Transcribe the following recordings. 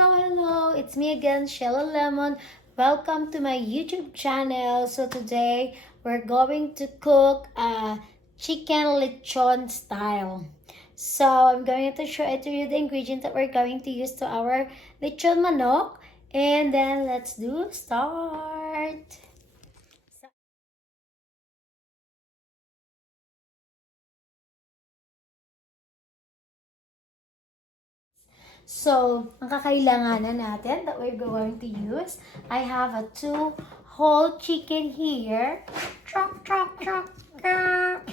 Hello. It's me again, Shiela Lemon. Welcome to my YouTube channel. So today, we're going to cook a chicken lechon style. So I'm going to show it to you the ingredients that we're going to use to our lechon manok. And then let's start. So, ang kakailanganan natin that we're going to use, I have a 2 whole chicken here. Chop, chop, chop, chop.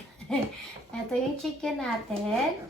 Ito yung chicken natin.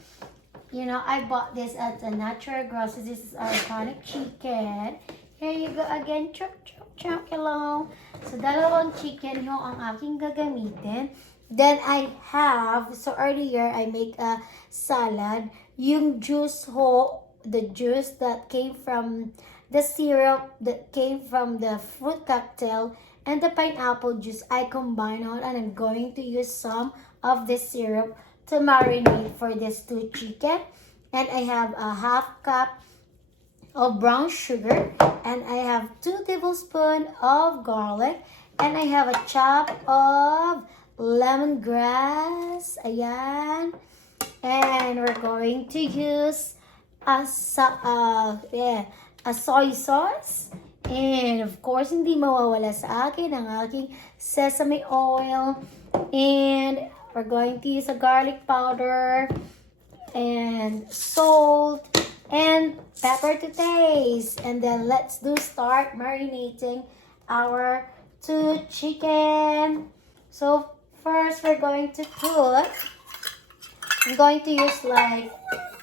You know, I bought this at the natural grocery. This is organic chicken. Here you go again. Chop, chop, chop. Hello. So, dalawang chicken yung ang aking gagamitin. Then, I have, so earlier, I make a salad. Yung juice ho, the juice that came from the syrup that came from the fruit cocktail and the pineapple juice, I combine all, and I'm going to use some of this syrup to marinate for this 2 chicken. And I have a half cup of brown sugar, and I have 2 tablespoons of garlic, and I have a chop of lemongrass. Ayan. And we're going to use a soy sauce. And of course, hindi mawawala sa akin ang aking sesame oil. And we're going to use a garlic powder and salt and pepper to taste. And then let's start marinating our 2 chicken. So first, I'm going to use like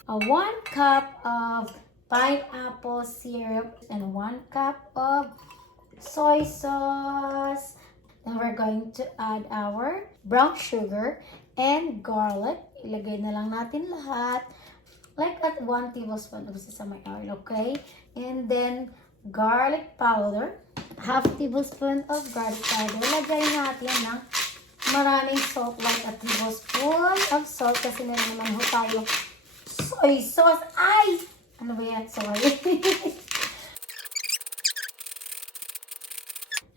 a 1 cup of pineapple syrup and 1 cup of soy sauce. Then we're going to add our brown sugar and garlic. Ilagay na lang natin lahat. Like at 1 tablespoon of sesame oil, okay? And then garlic powder. Half tablespoon of garlic powder. Ilagay natin ng maraming salt, like a tablespoon of salt kasi meron naman ho tayo soy sauce. Ay! Ano ba yan? Sorry.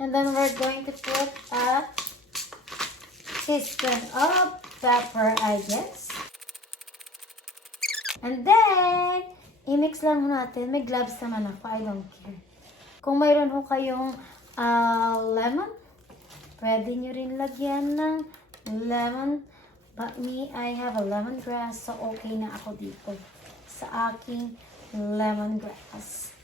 And then we're going to put a teaspoon of pepper, I guess. And then, i-mix lang natin. May gloves naman ako. I don't care. Kung mayroon ho kayong lemon, pwede nyo rin lagyan ng lemon. But me, I have a lemongrass, so okay na ako dito sa aking lemongrass.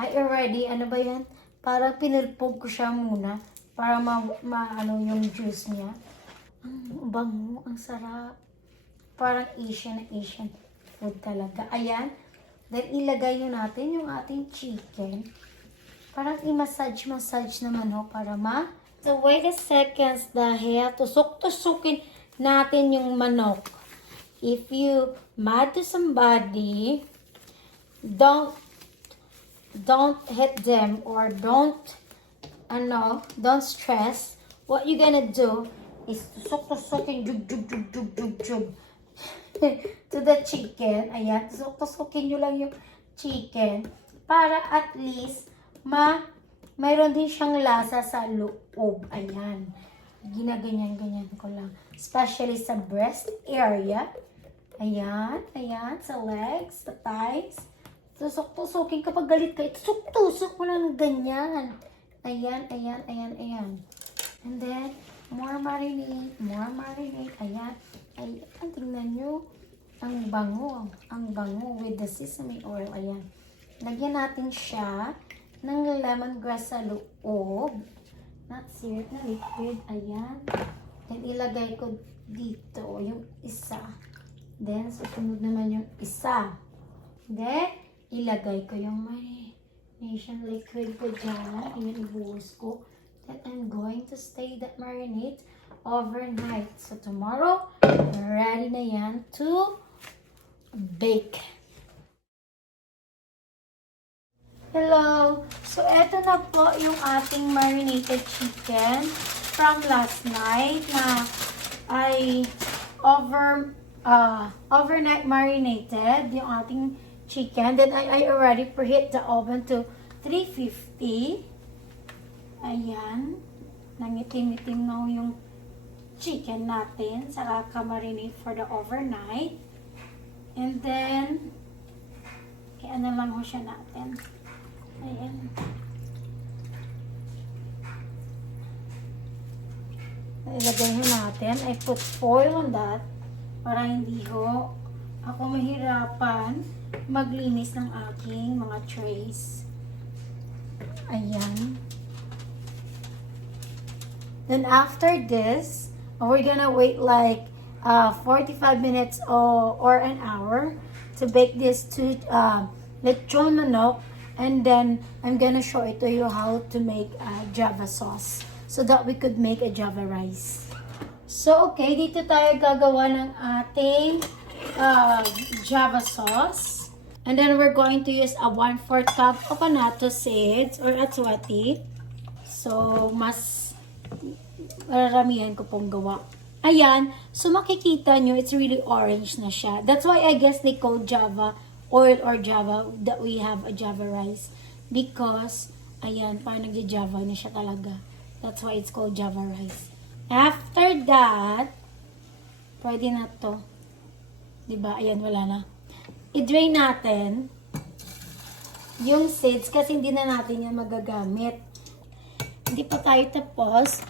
I already, ano ba yan? Parang pinilpog ko siya muna para ano yung juice niya. Ang bango, ang sarap. Parang Asian food talaga. Ayan. Then ilagay nyo natin yung ating chicken. Parang i-massage naman ho para So wait a second dahil tusok-tusukin natin yung manok. If you mad to somebody, don't hit them or don't stress. What you gonna do is tusok-tusukin jug to the chicken. Ayan, tusok-tusukin nyo lang yung chicken para at least mayroon din siyang lasa sa loob. Ayan. Ginaganyan-ganyan ko lang. Especially sa breast area. Ayan. Ayan. Sa legs, sa thighs. Tusok-tusukin. Kapag galit ka, tusok-tusok mo lang ganyan. Ayan. Ayan. Ayan. Ayan. And then, more marinate. More marinate. Ayan. Ayan. Tingnan nyo. Ang bango. Ang bango with the sesame oil. Ayan. Lagyan natin siya ng lemongrass sa loob. Not syrup, na liquid. Ayan. Then, ilagay ko dito yung isa. Then, susunod naman yung isa. Then, ilagay ko yung marination liquid ko dyan. Ayan, ibuhos ko. Then, I'm going to stay that marinade overnight. So, tomorrow, ready na yan to bake. Hello! So, eto na po yung ating marinated chicken from last night na ay overnight marinated yung ating chicken. Then I already preheat the oven to 350. Ayan. Nangitim-itim na yung chicken natin. Saka ka-marinate for the overnight. And then, ano lang ho siya natin. Ayan. Ilagay ho natin. I put foil on that para hindi ho ako mahirapan maglinis ng aking mga trays. Ayan. Then after this, we're gonna wait like 45 minutes or an hour to bake this to Lechon Manok. And then I'm gonna show it to you how to make Java sauce so that we could make a Java rice. So okay, dito tayo gagawa ng ating Java sauce. And then we're going to use a 1/4 cup of anato seeds or atswati. So mas mararamihan ko pong gawa. Ayan, so makikita nyo, it's really orange na siya. That's why I guess they call Java oil or Java that we have a Java rice. Because, ayan, parang nagja-Java na siya talaga. That's why it's called Java rice. After that, pwede na to. Diba? Ayan, wala na. I-drain natin yung seeds kasi hindi na natin yan magagamit. Hindi pa tayo tapos.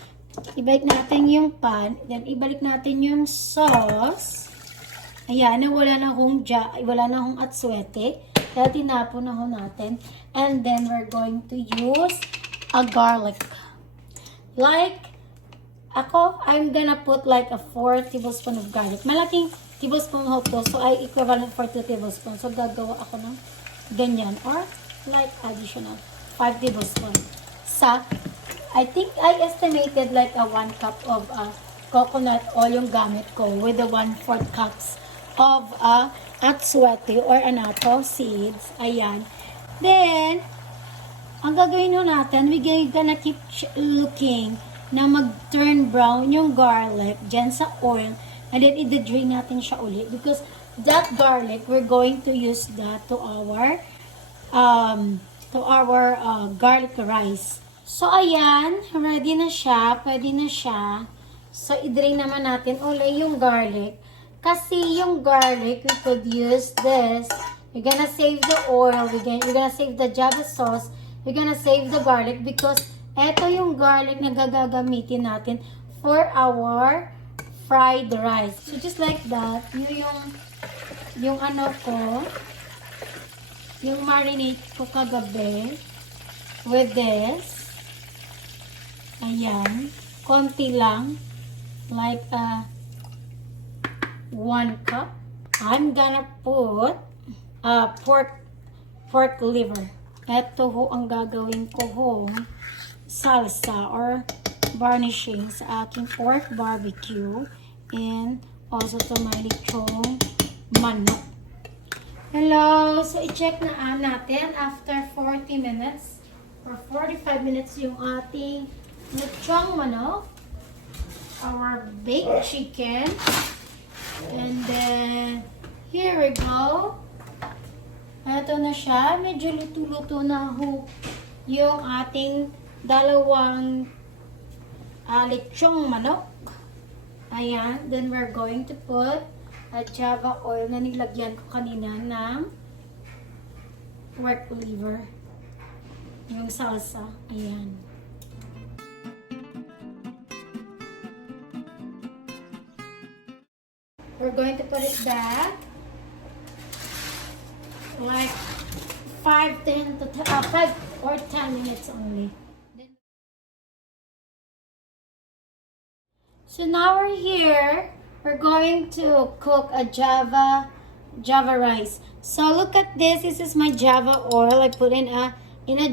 Ibalik natin yung pan. Then, ibalik natin yung sauce. Ayan, wala na akong atswete. Kaya tinapon na ho natin. And then, we're going to use a garlic. Like, I'm gonna put like a 4 tablespoon of garlic. Malaking tablespoon ho to. So, I equivalent for 2 tablespoons. So, gagawa ako ng ganyan. Or, like, additional 5 tablespoons. I think I estimated like a 1 cup of coconut oil yung gamit ko with the 1/4 cups of atswati or anato seeds. Ayan. Then, ang gagawin nun natin, we're gonna keep looking na mag-turn brown yung garlic dyan sa oil. And then, i-drain natin siya ulit. Because that garlic, we're going to use that to our garlic rice. So, ayan, ready na siya, pwede na siya. So, i-drain naman natin ulit yung garlic. Kasi yung garlic, we could use this. We're gonna save the oil, we're gonna save the Java sauce, we're gonna save the garlic because eto yung garlic na gagamitin natin for our fried rice. So, just like that, yung ano ko, yung marinate ko kagabi with this. Ayan, konti lang, like 1 cup. I'm gonna put pork liver. Ito ho ang gagawin ko ho, salsa or garnishing sa aking pork barbecue and also to my lechon manok. Hello, so i-check na natin after 40 minutes or 45 minutes yung ating lechon manok, our baked chicken, and then here we go. Ito na siya, medyo luto-luto na ho yung ating dalawang lechon manok. Ayan, then we're going to put a Java oil na nilagyan ko kanina ng pork liver, yung salsa. Ayan. We're going to put it back like 5 or 10 minutes only. So now we're here. We're going to cook a Java rice. So look at this. This is my Java oil. I put in a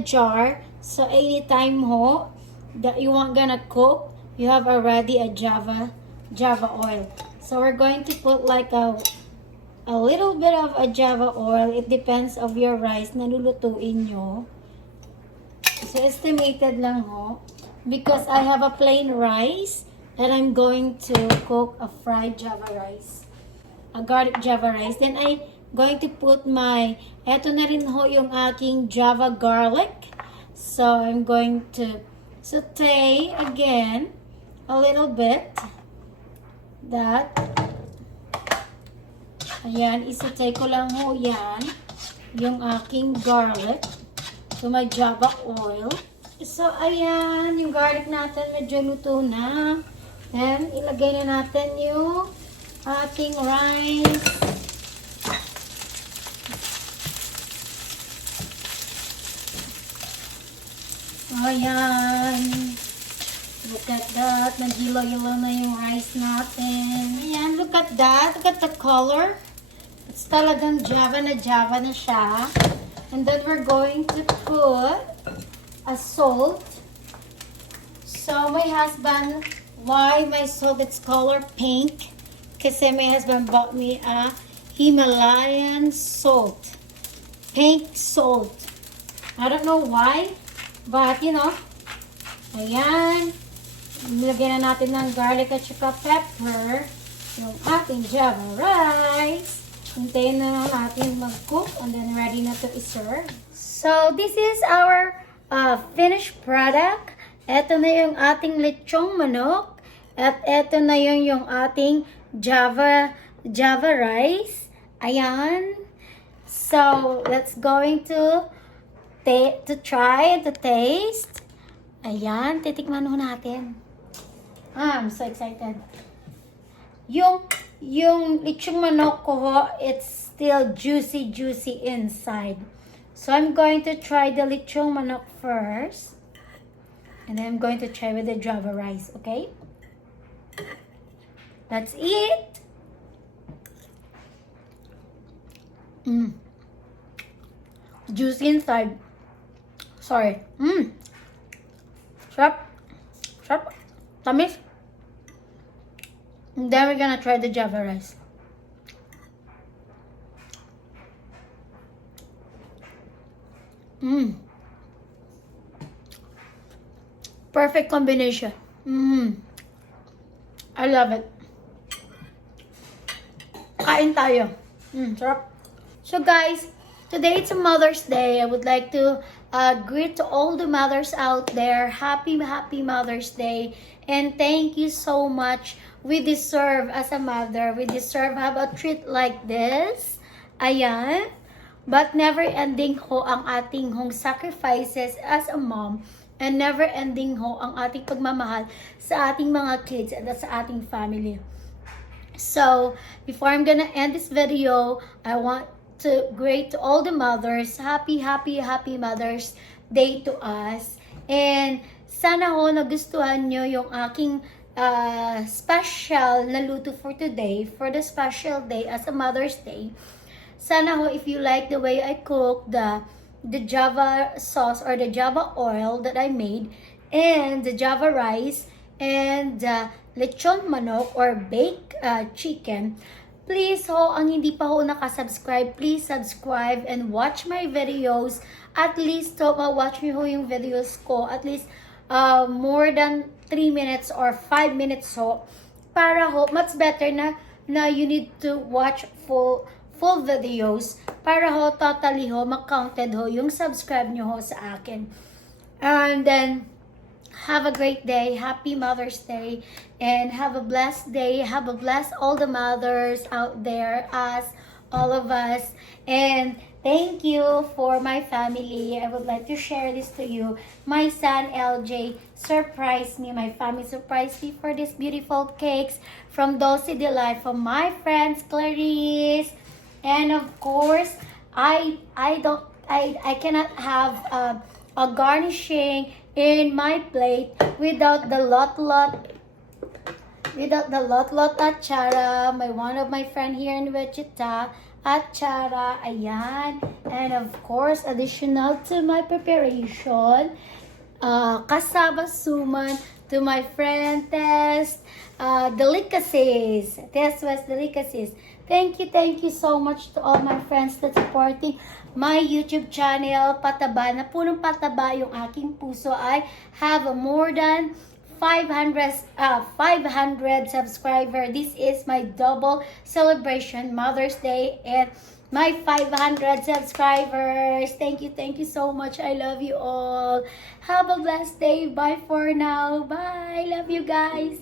jar. So anytime ho that you want gonna cook, you have already a Java oil. So we're going to put like a little bit of a Java oil. It depends of your rice na lulutuin nyo. So estimated lang ho. Because I have a plain rice and I'm going to cook a fried Java rice. A garlic Java rice. Then I going to put eto na rin ho yung aking Java garlic. So, I'm going to saute again a little bit. That. Ayan, isaute ko lang ho yan. Yung aking garlic. So, my Java oil. So, ayan, yung garlic natin medyo luto na. Then, ilagay na natin yung ating rice. Ayan. Look at that. Nagilo-ilo na yung rice natin. Ayan, look at that. Look at the color. It's talagang Java na siya. And then we're going to put a salt. So my husband, why my salt it's color pink? Kasi my husband bought me a Himalayan salt. Pink salt. I don't know why. But, you know, ayan, nilagyan na natin ng garlic at saka pepper, yung ating Java rice. Hintayin na natin mag-cook and then ready na to i-serve. So, this is our finished product. Ito na yung ating lechong manok. At ito na yung ating Java rice. Ayan. So, let's going to try and to taste. Ayan, titikman ho natin. I'm so excited. Yung lechong manok ko ho, it's still juicy inside. So I'm going to try the lechong manok first. And then I'm going to try with the Java rice, okay? That's it. Juicy inside. Sorry. Sharp. Tamis. And then we're gonna try the Java rice. Perfect combination. I love it. Kain tayo. Sarap. So guys, today it's a Mother's Day. I would like to greet to all the mothers out there. Happy Mother's Day. And thank you so much. We deserve as a mother. We deserve have a treat like this. Ayan. But never ending ho ang ating hong sacrifices as a mom. And never ending ho ang ating pagmamahal sa ating mga kids at sa ating family. So, before I'm gonna end this video, I want to greet to all the mothers. Happy Mother's Day to us. And sana ho nagustuhan nyo yung aking special na luto for today, for the special day as a Mother's Day. Sana ho, if you like the way I cook the Java sauce or the Java oil that I made, and the Java rice, and the Lechon Manok or baked chicken, please ho, ang hindi pa ho nakasubscribe, please subscribe and watch my videos. At least ho, watch me ho yung videos ko. At least more than 3 minutes or 5 minutes ho. Para ho, much better na you need to watch full videos. Para ho, totally ho, mag-counted ho yung subscribe nyo ho sa akin. And then, have a great day. Happy Mother's Day. And have a blessed day. Have a blessed all the mothers out there. Us. All of us. And thank you for my family. I would like to share this to you. My son, LJ, surprised me. My family surprised me for these beautiful cakes from Dulce de Life. From my friends, Clarice. And of course, I cannot have a garnishing in my plate without the lot achara, one of my friend here in Wichita, achara, ayan, and of course additional to my preparation, kasaba suman to my friend Tess, delicacies, Tess West Delicacies. Thank you so much to all my friends that supporting my YouTube channel. Pataba na punong pataba yung aking puso. I have more than 500 subscriber. This is my double celebration, Mother's Day and my 500 subscribers. Thank you so much. I love you all. Have a blessed day. Bye for now. Bye. Love you guys.